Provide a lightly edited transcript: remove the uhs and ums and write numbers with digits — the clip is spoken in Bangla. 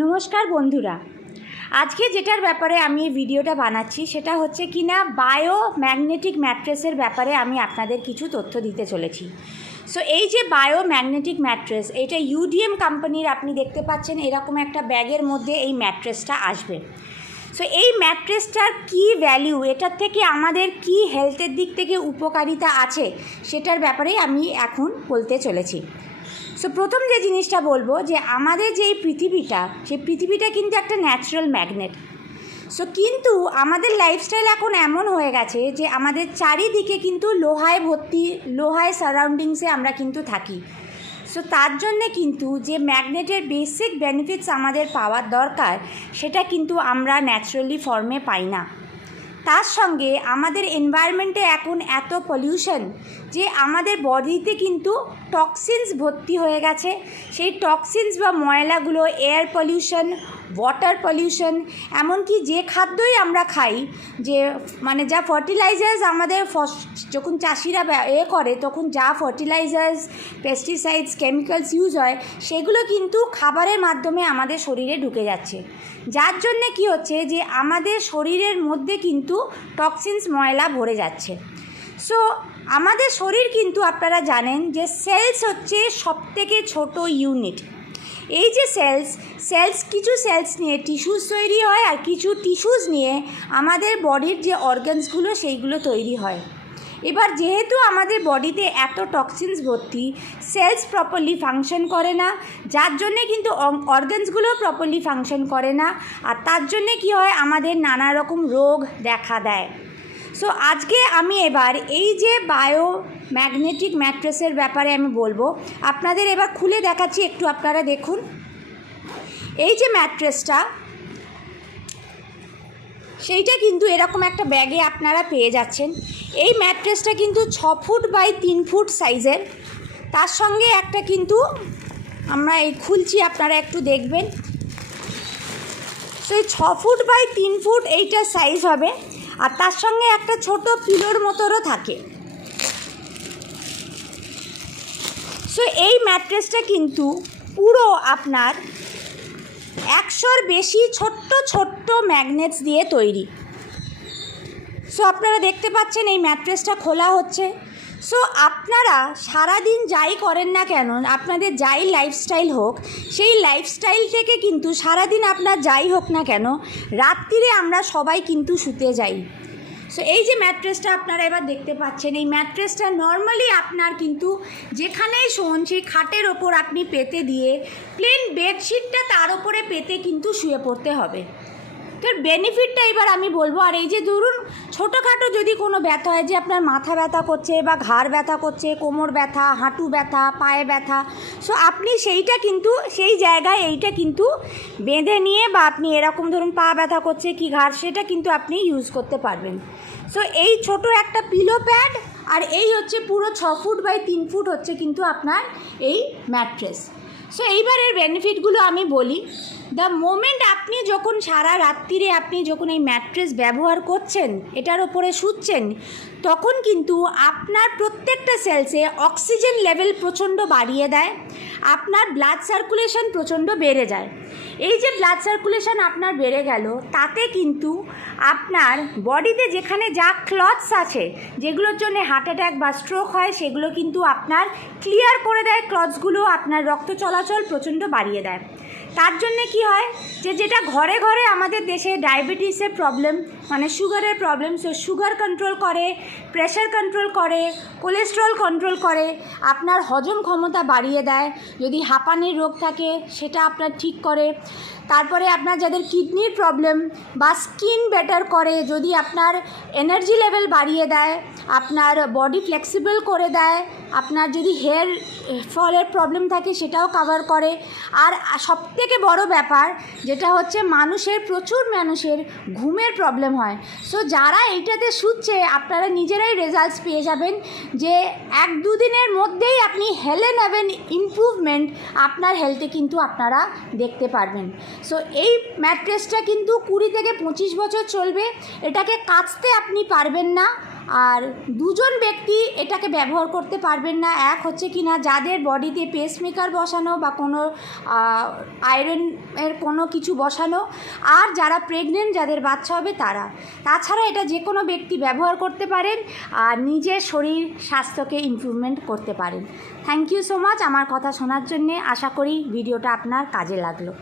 নমস্কার বন্ধুরা, আজকে যেটার ব্যাপারে আমি এই ভিডিওটা বানাচ্ছি সেটা হচ্ছে কিনা বায়োম্যাগনেটিক ম্যাট্রেসের ব্যাপারে আমি আপনাদের কিছু তথ্য দিতে চলেছি। সো এই যে বায়োম্যাগনেটিক ম্যাট্রেস, এটা ইউডিএম কোম্পানির, আপনি দেখতে পাচ্ছেন এরকম একটা ব্যাগের মধ্যে এই ম্যাট্রেসটা আসবে। সো এই ম্যাট্রেসটার কী ভ্যালু, এটার থেকে আমাদের কি হেলথের দিক থেকে উপকারিতা আছে সেটার ব্যাপারেই আমি এখন বলতে চলেছি। সো প্রথম যে জিনিসটা বলবো যে আমাদের যে এই পৃথিবীটা, সেই পৃথিবীটা কিন্তু একটা ন্যাচারাল ম্যাগনেট। সো কিন্তু আমাদের লাইফস্টাইল এখন এমন হয়ে গেছে যে আমাদের চারিদিকে কিন্তু লোহায় ভর্তি, লোহায় সারাউন্ডিংসে আমরা কিন্তু থাকি। সো তার জন্যে কিন্তু যে ম্যাগনেটের বেসিক বেনিফিটস আমাদের পাওয়ার দরকার সেটা কিন্তু আমরা ন্যাচারালি ফর্মে পাই না। তার সঙ্গে আমাদের এনভায়রনমেন্টে এখন এত পলিউশন যে আমাদের বডিতে কিন্তু টক্সিনস ভর্তি হয়ে গেছে। সেই টক্সিনস বা ময়লাগুলো এয়ার পলিউশন, ওয়াটার পলিউশন, এমনকি যে খাদ্যই আমরা খাই, যে মানে যা ফার্টিলাইজার্স আমাদের যখন চাষিরা করে তখন যা ফার্টিলাইজার্স, পেস্টিসাইডস, কেমিক্যালস ইউজ হয় সেগুলো কিন্তু খাবারের মাধ্যমে আমাদের শরীরে ঢুকে যাচ্ছে, যার জন্যে কি হচ্ছে যে আমাদের শরীরের মধ্যে কিন্তু টক্সিনস, ময়লা ভরে যাচ্ছে। সো আমাদের শরীর কিন্তু আপনারা জানেন যে সেলস হচ্ছে সবথেকে ছোট ইউনিট। এই যে সেলস কিছু সেলস নিয়ে টিস্যুস তৈরি হয়, আর কিছু টিস্যুস নিয়ে আমাদের বডির যে অর্গানসগুলো সেইগুলো তৈরি হয়। এবার যেহেতু আমাদের বডিতে এত টক্সিনস ভর্তি, সেলস প্রপারলি ফাংশন করে না, যার জন্যে কিন্তু অর্গানসগুলো প্রপারলি ফাংশন করে না, আর তার জন্যে কি হয়, আমাদের নানা রকম রোগ দেখা দেয়। সো আজকে আমি এবার এই যে বায়োম্যাগনেটিক ম্যাট্রেসের ব্যাপারে আমি বলবো আপনাদের। এবার খুলে দেখাচ্ছি, একটু আপনারা দেখুন। এই যে ম্যাট্রেসটা, সেইটা কিন্তু এরকম একটা ব্যাগে আপনারা পেয়ে যাচ্ছেন। এই ম্যাট্রেসটা কিন্তু 6 ফুট বাই 3 ফুট সাইজের। তার সঙ্গে একটা কিন্তু আমরা এই খুলছি, আপনারা একটু দেখবেন। সেই 6 ফুট বাই 3 ফুট এইটা সাইজ হবে, আর তার সঙ্গে একটা ছোট পিলোর মতোরও থাকে। সো এই ম্যাট্রেসটা কিন্তু পুরো আপনার 100-র বেশি ছোট্ট ছোট্ট ম্যাগনেটস দিয়ে তৈরি। সো আপনারা দেখতে পাচ্ছেন এই ম্যাট্রেসটা খোলা হচ্ছে। সো আপনারা সারাদিন যাই করেন না কেন, আপনাদের যাই লাইফস্টাইল হোক, সেই লাইফস্টাইল থেকে কিন্তু সারাদিন আপনার যাই হোক না কেন, রাত্রিরে আমরা সবাই কিন্তু শুতে যাই। সো এই যে ম্যাট্রেসটা আপনারা এবার দেখতে পাচ্ছেন, এই ম্যাট্রেসটা নর্মালি আপনার কিন্তু যেখানেই শোন সেই খাটের ওপর আপনি পেতে দিয়ে প্লেন বেডশিটটা তার ওপরে পেতে কিন্তু শুয়ে পড়তে হবে। তোর বেনিফিটটা এবার আমি বলবো। আর এই যে ধরুন ছোটোখাটো যদি কোনো ব্যথা হয়, যে আপনার মাথা ব্যথা করছে বা ঘাড় ব্যথা করছে, কোমর ব্যথা, হাঁটু ব্যথা, পায়ে ব্যথা, সো আপনি সেইটা কিন্তু সেই জায়গায় এইটা কিন্তু বেঁধে নিয়ে, বা আপনি এরকম ধরুন পা ব্যথা করছে কি ঘাড়, সেটা কিন্তু আপনি ইউজ করতে পারবেন। সো এই ছোট একটা পিলো প্যাড, আর এই হচ্ছে পুরো 6 ফুট বাই 3 ফুট হচ্ছে কিন্তু আপনার এই ম্যাট্রেস। সো এইবারের বেনিফিটগুলো আমি বলি। দ্য মোমেন্ট আপনি যখন সারা রাত্রিরে আপনি যখন এই ম্যাট্রেস ব্যবহার করছেন, এটার ওপরে শুচ্ছেন, তখন কিন্তু আপনার প্রত্যেকটা সেলসে অক্সিজেন লেভেল প্রচণ্ড বাড়িয়ে দেয়, আপনার ব্লাড সার্কুলেশন প্রচণ্ড বেড়ে যায়। এই যে ব্লাড সার্কুলেশন আপনার বেড়ে গেল, তাতে কিন্তু আপনার বডিতে যেখানে যা ক্লটস আছে, যেগুলোর জন্য হার্ট অ্যাটাক বা স্ট্রোক হয়, সেগুলো কিন্তু আপনার ক্লিয়ার করে দেয়। ক্লটসগুলো আপনার রক্ত চলাচল প্রচণ্ড বাড়িয়ে দেয়। তার জন্যে কি হয়, যেটা ঘরে ঘরে আমাদের দেশে ডায়াবেটিসের প্রবলেম, মানে সুগারের প্রবলেম, সো সুগার কন্ট্রোল করে, প্রেশার কন্ট্রোল করে, কোলেস্ট্রল কন্ট্রোল করে, আপনার হজম ক্ষমতা বাড়িয়ে দেয়। যদি হাঁপানির রোগ থাকে সেটা আপনার ঠিক করে। তারপরে আপনার যাদের কিডনির প্রবলেম বা স্কিন বেটার করে, যদি আপনার এনার্জি লেভেল বাড়িয়ে দেয়, আপনার বডি ফ্লেক্সিবল করে দেয়, আপনার যদি হেয়ার ফলের প্রবলেম থাকে সেটাও কভার করে। আর সবথেকে বড় ব্যাপার যেটা হচ্ছে, প্রচুর মানুষের ঘুমের প্রবলেম হয়। সো যারা এইটাতে শুচ্ছে, আপনারা নিজেরাই রেজাল্টস পেয়ে যাবেন যে 1-2 দিনের মধ্যেই আপনি হেলে নেবেন ইমপ্রুভমেন্ট, আপনার হেলথে কিন্তু আপনারা দেখতে পারবেন। সো এই ম্যাট্রেসটা কিন্তু 20 থেকে 25 বছর চলবে। এটাকে কাচতে আপনি পারবেন না, আর দুজন ব্যক্তি এটাকে ব্যবহার করতে পারবেন না। এক হচ্ছে কি না যাদের বডিতে পেসমেকার বসানো বা কোনো আয়রনের কোনো কিছু বসানো, আর যারা প্রেগনেন্ট যাদের বাচ্চা হবে তারা। তাছাড়া এটা যে কোনো ব্যক্তি ব্যবহার করতে পারেন আর নিজের শরীর স্বাস্থ্যকে ইমপ্রুভমেন্ট করতে পারেন। থ্যাংক ইউ সো মাচ আমার কথা শোনার জন্যে। আশা করি ভিডিওটা আপনার কাজে লাগলো।